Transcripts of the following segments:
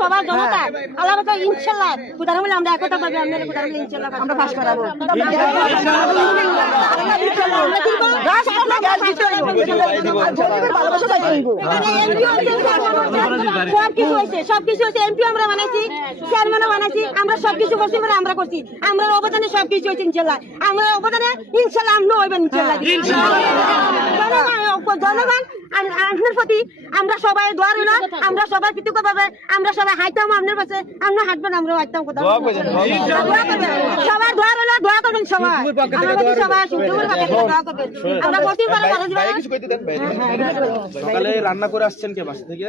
সবার জনতা আল্লাহ ইনশাল্লাহ প্রধান বলে আমরা একতা পাবো আমরা পাস করাবো সবকিছু হয়েছে এমপি আমরা বানাইছি চেয়ারম্যানও বানাইছি আমরা সবকিছু করছি আমরা করছি আমরা অবদানে সবকিছু হয়েছে ইনশাল্লাহ আমরা অবদানে ইনশাল্লাহ আপনি হইবেন জনগণ আপনার প্রতি আমরা সবাই দোয়া রইল আমরা সবাই কৃতজ্ঞ পাবে আমরা সবাই হাইতাম আপনার কাছে আমরা হাঁটবেন আমরা হাইতাম কোথাও সবাই দোয়া রইল দোয়া করবেন সবাই সবাই দোয়া করবেন আমরা সকালে রান্না করে আসছেন কে বাসা থেকে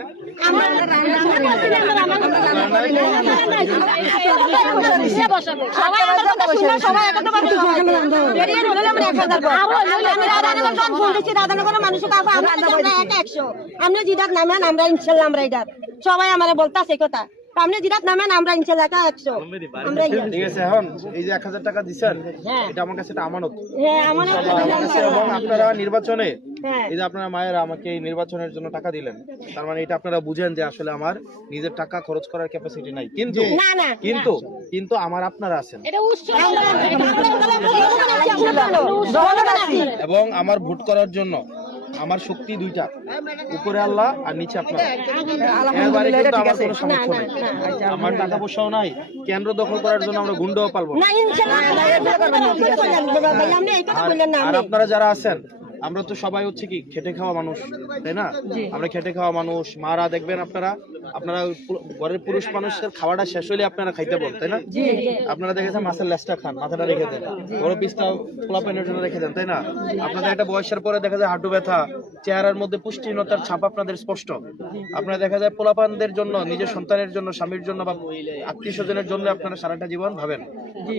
রাধানগরের মানুষের আপনি জিরাত নামেন আমরা ইনশাল্লাহ আমরা এটা সবাই আমার বলতে আছে কথা আপনি জিরাত নামেন আমরা ইনশাল্লাহ 100 আমরা ঠিক আছে। এখন এই যে 1000 টাকা দিচ্ছেন এটা আমার কাছে একটা আমানত। হ্যাঁ আমানত। এবং আপনারা নির্বাচনে এই যে আপনারা মায়েরা আমাকে এই নির্বাচনের জন্য টাকা দিলেন, তার মানে এটা আপনারা বুঝেন যে আসলে আমার নিজের টাকা খরচ করার ক্যাপাসিটি নাই, কিন্তু কিন্তু আমার আপনারা আছেন এবং আমার ভোট করার জন্য আমার শক্তি দুইটা, উপরে আল্লাহ আর নিচে আপনারা। আমার টাকা পয়সাও নাই, কেন্দ্র দখল করার জন্য আমরা গুন্ডাও পালবো না। আর আপনারা যারা আছেন আমরা তো সবাই হচ্ছে কি খেটে খাওয়া মানুষ, তাই না? আমরা খেটে খাওয়া মানুষ। মারা দেখবেন আপনারা ঘরের পুরুষ মানুষের খাওয়াটা শেষ হলে আপনারা খাইতে বল, তাই না? আপনারা দেখেছেন মাছের লেজটা খান, মাথাটা রেখে দেন, বড় পিসটা পোলাপাইনের জন্য রেখে দেন, তাই না? আপনাদের একটা বয়সের পরে দেখা যায় হাঁটু ব্যথা, চেহারার মধ্যে পুষ্টিহীনতার ছাপ আপনাদের স্পষ্ট। আপনারা দেখা যায় পোলাপানদের জন্য, নিজের সন্তানের জন্য, স্বামীর জন্য বা আত্মীয় স্বজনের জন্য আপনারা সারাটা জীবন ভাবেন।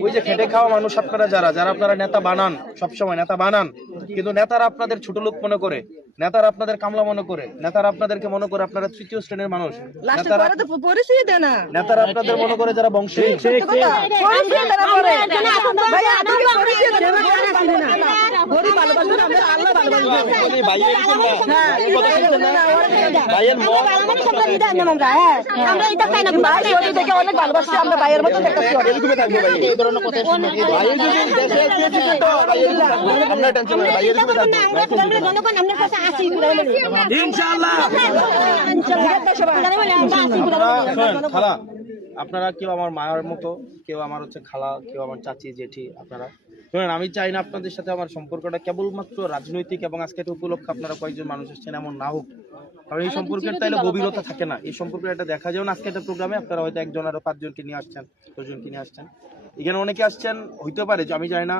ওই যে খেটে খাওয়া মানুষ আপনারা যারা আপনারা নেতা বানান, সবসময় নেতা বানান, কিন্তু নেতারা আপনাদের ছোট লোক মনে করে, নেতারা আপনাদের কামলা মনে করে, নেতারা আপনাদেরকে মনে করে আপনারা তৃতীয় শ্রেণীর মানুষ, নেতারা আপনাদের মনে করে যারা বংশীয়। আপনারা কেউ আমার মায়ের মতো, কেউ আমার হচ্ছে খালা, কেউ আমার চাচি, জেঠি। আপনারা শুনেন, আমি চাই না আপনাদের সাথে আমার সম্পর্কটা কেবলমাত্র রাজনৈতিক এবং আজকে একটা উপলক্ষে আপনারা কয়েকজন মানুষ এসেছেন এমন না হোক, কারণ এই সম্পর্কের তাইলে গভীরতা থাকে না। এই সম্পর্কের একটা দেখা যায় না। আজকে একটা প্রোগ্রামে আপনারা হয়তো একজন আরো 5 জনকে নিয়ে আসছেন, 10 জনকে নিয়ে আসছেন, এখানে অনেকে আসছেন, হইতে পারে যে আমি জানি না,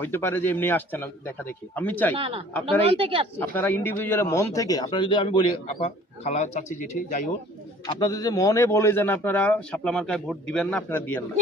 হইতে পারে যে এমনি আসছেন দেখা দেখি। আমি চাই আপনারা ইন্ডিভিজুয়াল মন থেকে, আপনারা যদি আমি বলি আপা, খালা, চাচি, জেঠি, যাই হোক, আপনাদের যদি মনে বলে যেন আপনারা শাপলা মার্কায় ভোট দিবেন না, আপনারা দিবেন না।